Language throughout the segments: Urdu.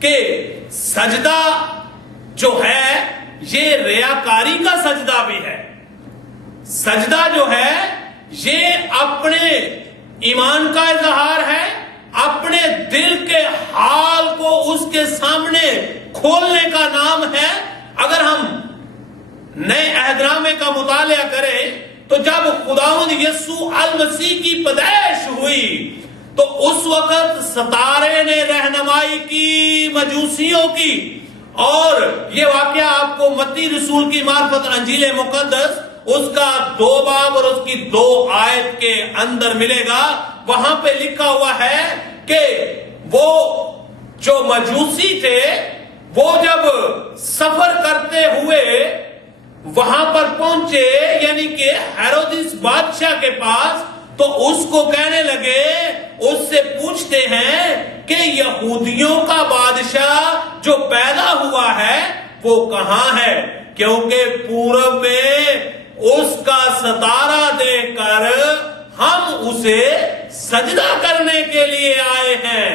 کہ سجدہ جو ہے یہ ریاکاری کا سجدہ بھی ہے. سجدہ جو ہے یہ اپنے ایمان کا اظہار ہے, اپنے دل کے حال کو اس کے سامنے کھولنے کا نام ہے. اگر ہم نئے عہد نامے کا مطالعہ کریں تو جب خداوند یسوع المسیح کی پیدائش ہوئی تو اس وقت ستارے نے رہنمائی کی مجوسیوں کی, اور یہ واقعہ آپ کو متی رسول کی معرفت انجیل مقدس اس کا 2 باب اور اس کی 2 آیت کے اندر ملے گا. وہاں پہ لکھا ہوا ہے کہ وہ جو مجوسی تھے وہ جب سفر کرتے ہوئے وہاں پر پہنچے, یعنی کہ ہیرودیس بادشاہ کے پاس, تو اس کو کہنے لگے, اس سے پوچھتے ہیں کہ یہودیوں کا بادشاہ جو پیدا ہوا ہے وہ کہاں ہے, کیونکہ پورب میں اس کا ستارہ دیکھ کر ہم اسے سجدہ کرنے کے لیے آئے ہیں.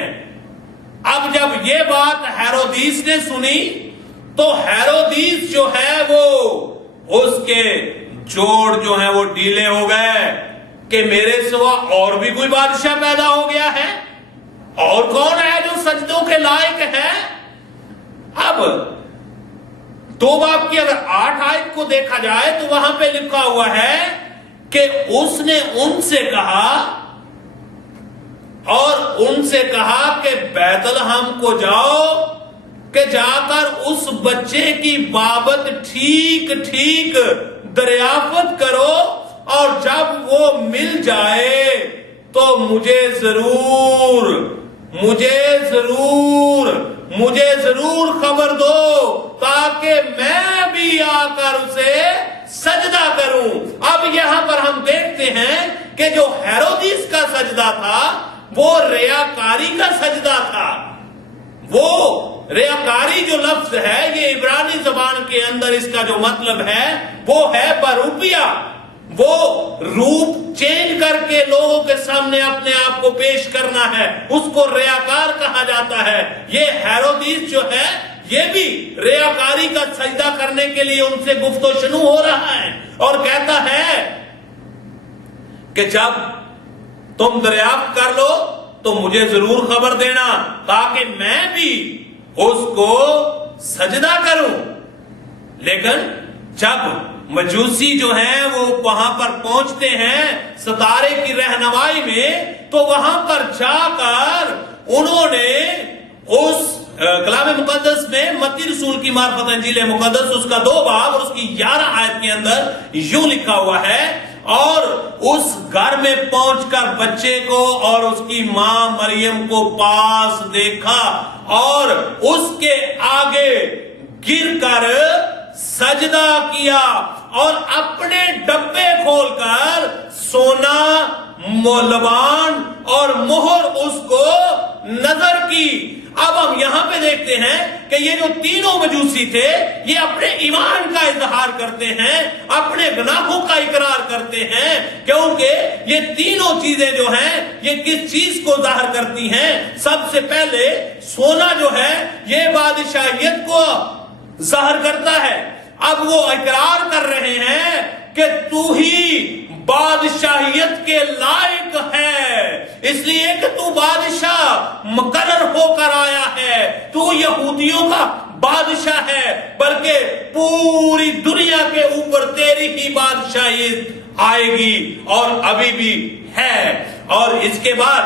اب جب یہ بات ہیرودیس نے سنی تو ہیرودیس جو ہے وہ اس کے جوڑ جو ہیں وہ ڈھیلے ہو گئے کہ میرے سوا اور بھی کوئی بادشاہ پیدا ہو گیا ہے, اور کون ہے جو سجدوں کے لائق ہے. اب 2 باب کی اگر 8 آیت کو دیکھا جائے تو وہاں پہ لکھا ہوا ہے کہ اس نے ان سے کہا کہ بیت لحم کو جاؤ کہ جا کر اس بچے کی بابت ٹھیک ٹھیک دریافت کرو, اور جب وہ مل جائے تو مجھے ضرور خبر دو تاکہ میں بھی آ کر اسے سجدہ کروں. اب یہاں پر ہم دیکھتے ہیں کہ جو ہیرودیس کا سجدہ تھا وہ ریاکاری کا سجدہ تھا. وہ ریاکاری جو لفظ ہے یہ عبرانی زبان کے اندر اس کا جو مطلب ہے وہ ہے بروپیہ. وہ روپ چینج کر کے لوگوں کے سامنے اپنے آپ کو پیش کرنا ہے, اس کو ریاکار کہا جاتا ہے. یہ ہیرودیس جو ہے یہ بھی ریاکاری کا سجدہ کرنے کے لیے ان سے گفت و شنو ہو رہا ہے, اور کہتا ہے کہ جب تم دریافت کر لو تو مجھے ضرور خبر دینا تاکہ میں بھی اس کو سجدہ کروں. لیکن جب مجوسی جو ہیں وہ وہاں پر پہنچتے ہیں ستارے کی رہنمائی میں, تو وہاں پر جا کر انہوں نے اس کلام مقدس میں متی رسول کی معرفت انجیل مقدس اس کا 2 باب اور اس کی 11 آیت کے اندر یوں لکھا ہوا ہے, اور اس گھر میں پہنچ کر بچے کو اور اس کی ماں مریم کو پاس دیکھا اور اس کے آگے گر کر سجدہ کیا, اور اپنے ڈبے کھول کر سونا, لبان اور مہر اس کو نظر کی. اب ہم یہاں پہ دیکھتے ہیں کہ یہ جو تینوں مجوسی تھے یہ اپنے ایمان کا اظہار کرتے ہیں, اپنے گناہوں کا اقرار کرتے ہیں, کیونکہ یہ تینوں چیزیں جو ہیں یہ کس چیز کو ظاہر کرتی ہیں. سب سے پہلے سونا جو ہے یہ بادشاہیت کو ظاہر کرتا ہے. اب وہ اقرار کر رہے ہیں کہ تو ہی بادشاہیت کے لائق ہے, اس لیے کہ تو بادشاہ مقرر ہو کر آیا ہے, تو یہودیوں کا بادشاہ ہے, بلکہ پوری دنیا کے اوپر تیری ہی بادشاہیت آئے گی اور ابھی بھی ہے. اور اس کے بعد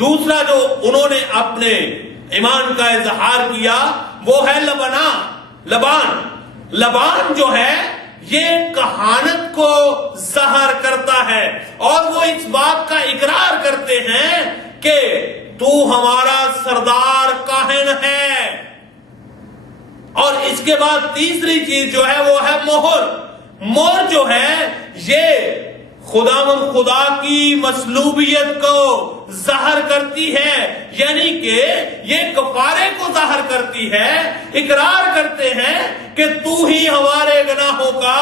دوسرا جو انہوں نے اپنے ایمان کا اظہار کیا وہ ہے لبان جو ہے یہ کہانت کو ظاہر کرتا ہے, اور وہ اس بات کا اقرار کرتے ہیں کہ تو ہمارا سردار کاہن ہے. اور اس کے بعد تیسری چیز جو ہے وہ ہے مہر جو ہے یہ خدا کی مصلوبیت کو ظاہر کرتی ہے, یعنی کہ یہ کفارے کو ظاہر کرتی ہے. اقرار کرتے ہیں کہ تو ہی ہمارے گناہوں کا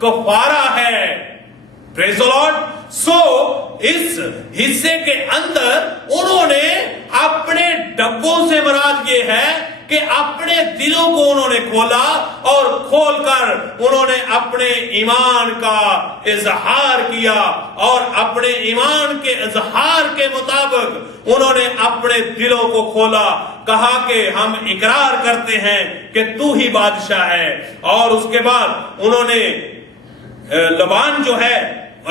کفارہ ہے. پریز دی لارڈ. سو اس حصے کے اندر انہوں نے اپنے ڈبوں سے مراد یہ ہے کہ اپنے دلوں کو انہوں نے کھولا اور کھول کر انہوں نے اپنے ایمان کا اظہار کیا اور اپنے ایمان کے اظہار کے مطابق انہوں نے اپنے دلوں کو کھولا. کہا کہ ہم اقرار کرتے ہیں کہ تو ہی بادشاہ ہے. اور اس کے بعد انہوں نے لبان جو ہے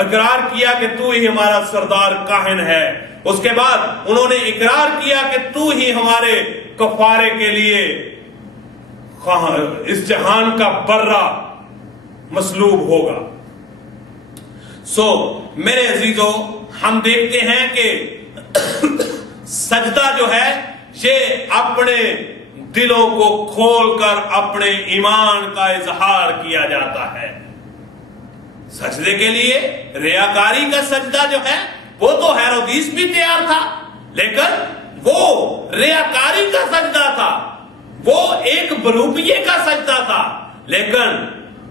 اقرار کیا کہ تو ہی ہمارا سردار کاہن ہے. اس کے بعد انہوں نے اقرار کیا کہ تو ہی ہمارے کفارے کے لیے اس جہان کا برہ مصلوب ہوگا. میرے عزیزوں، ہم دیکھتے ہیں کہ سجدہ جو ہے یہ اپنے دلوں کو کھول کر اپنے ایمان کا اظہار کیا جاتا ہے. سجدے کے لیے ریاکاری کا سجدہ جو ہے وہ تو ہیرودیس بھی تیار تھا، لیکن وہ ریاکاری کا سجدہ تھا، وہ ایک بروپیے کا سجدہ تھا. لیکن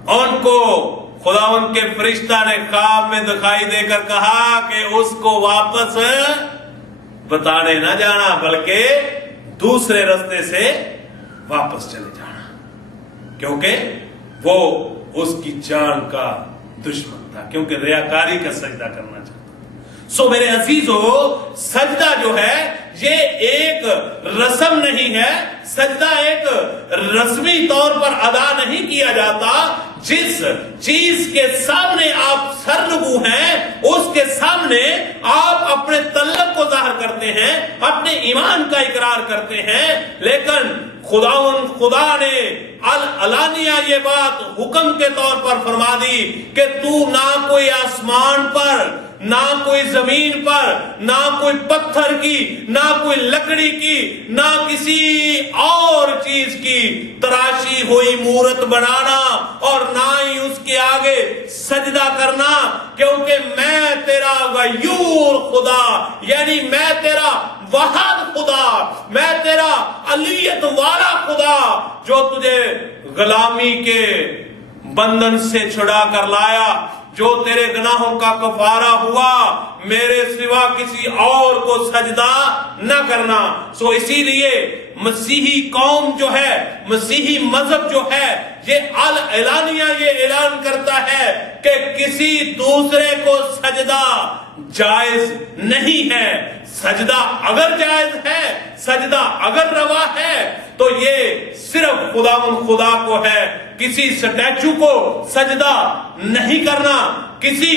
ان کو خداوند کے فرشتہ نے خواب میں دکھائی دے کر کہا کہ اس کو واپس بتانے نہ جانا، بلکہ دوسرے راستے سے واپس چلے جانا، کیونکہ وہ اس کی جان کا دشمن تھا، کیونکہ ریاکاری کا سجدہ کرنا چاہتا. میرے عزیزو، سجدہ جو ہے یہ ایک رسم نہیں ہے، سجدہ ایک رسمی طور پر ادا نہیں کیا جاتا. جس چیز کے سامنے آپ سرنگو ہیں اس کے سامنے آپ اپنے تعلق کو ظاہر کرتے ہیں، اپنے ایمان کا اقرار کرتے ہیں. لیکن خدا نے علانیہ یہ بات حکم کے طور پر فرما دی کہ تو نہ کوئی آسمان پر، نہ کوئی زمین پر، نہ کوئی پتھر کی، نہ کوئی لکڑی کی، نہ کسی اور چیز کی تراشی ہوئی مورت بنانا اور نہ ہی اس کے آگے سجدہ کرنا، کیونکہ میں تیرا غیور خدا، یعنی میں تیرا واحد خدا، میں تیرا علیت والا خدا جو تجھے غلامی کے بندھن سے چھڑا کر لایا، جو تیرے گناہوں کا کفارہ ہوا، میرے سوا کسی اور کو سجدہ نہ کرنا. اسی لیے مسیحی قوم جو ہے، مسیحی مذہب جو ہے، یہ اعلانیہ یہ اعلان کرتا ہے کہ کسی دوسرے کو سجدہ جائز نہیں ہے. سجدہ اگر جائز ہے، سجدہ اگر روا ہے تو یہ صرف خدا کو ہے. کسی سٹیچو کو سجدہ نہیں کرنا، کسی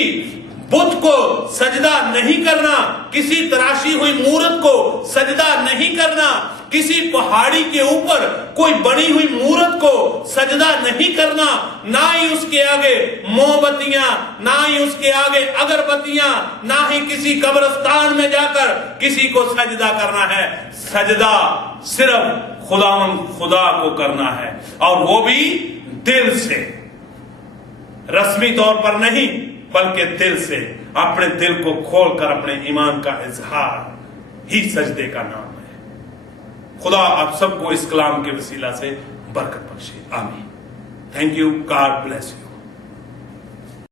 بت کو سجدہ نہیں کرنا، کسی تراشی ہوئی مورت کو سجدہ نہیں کرنا، کسی پہاڑی کے اوپر کوئی بنی ہوئی مورت کو سجدہ نہیں کرنا، نہ ہی اس کے آگے موم بتیاں، نہ ہی اس کے آگے اگربتیاں، نہ ہی کسی قبرستان میں جا کر کسی کو سجدہ کرنا ہے. سجدہ صرف خدا کو کرنا ہے، اور وہ بھی دل سے، رسمی طور پر نہیں بلکہ دل سے، اپنے دل کو کھول کر اپنے ایمان کا اظہار ہی سجدے کا نام ہے. خدا آپ سب کو اس کلام کے وسیلہ سے برکت بخشے. آمین. Thank you. God bless you.